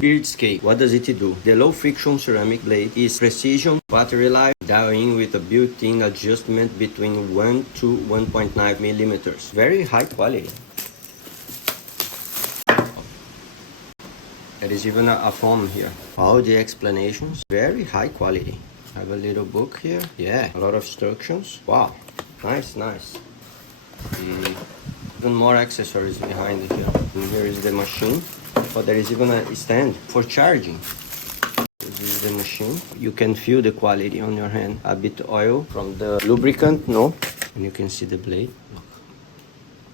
Beardscape, what does it do? The low friction ceramic blade is precision, battery life, dialing with a built-in adjustment between 1 to 1.9 millimeters. Very high quality. There is even a foam here. All the explanations, very high quality. I have a little book here. Yeah, a lot of instructions. Wow, nice, nice. Even more accessories behind here. And here is the machine. But there is even a stand for charging. This is the machine. You can feel the quality on your hand. A bit oil from the lubricant, no? And you can see the blade. Look.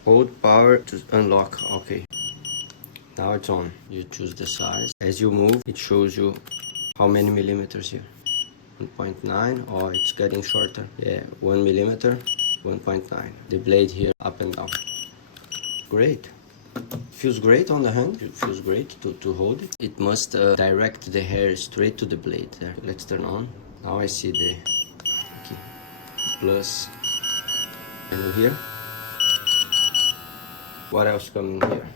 Hold power to unlock. Okay. Now it's on. You choose the size. As you move, it shows you how many millimeters here. 1.9. Oh, it's getting shorter. Yeah, 1 millimeter, 1.9. The blade here up and down. Great. Feels great on the hand. It feels great to hold it. It must direct the hair straight to the blade. There. Let's turn on. Now I see the key. Plus. And here. What else comes in here?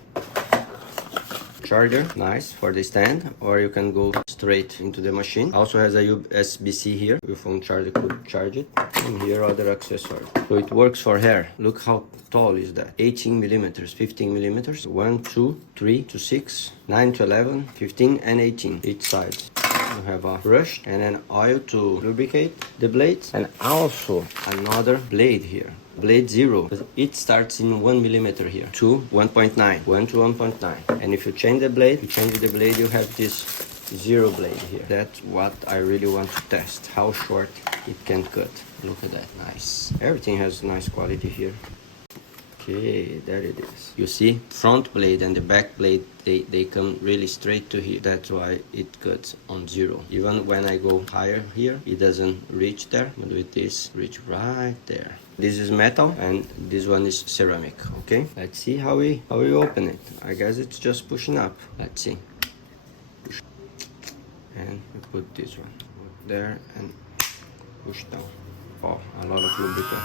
Charger, nice for the stand, or you can go straight into the machine. Also has a USB-C here. Your phone charger could charge it. And here other accessories. So it works for hair. Look how tall is that? 18 millimeters, 15 millimeters. 1, 2, 3 to 6, 9 to 11, 15 and 18 each side. You have a brush and an oil to lubricate the blades, and also another blade here. Blade 0, it starts in 1 millimeter here to 1.9, 1 to 1.9. And if you change the blade, you have this 0 blade here. That's what I really want to test, how short it can cut. Look at that, nice. Everything has nice quality here. Okay, there it is. You see, front blade and the back blade, they come really straight to here. That's why it cuts on 0. Even when I go higher here, it doesn't reach there. But with this, reach right there. This is metal and this one is ceramic. Okay, let's see how we open it. I guess it's just pushing up. Let's see. Push. And we put this one there and push down. Oh, a lot of lubricant.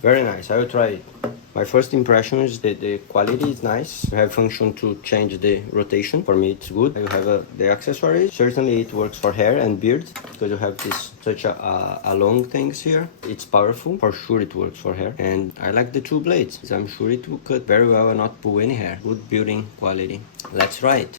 Very nice. I will try it. My first impression is that the quality is nice. You have function to change the rotation. For me, it's good. You have the accessories. Certainly, it works for hair and beard because you have this such a long things here. It's powerful. For sure, it works for hair. And I like the 2 blades. I'm sure it will cut very well and not pull any hair. Good building quality. Let's try it.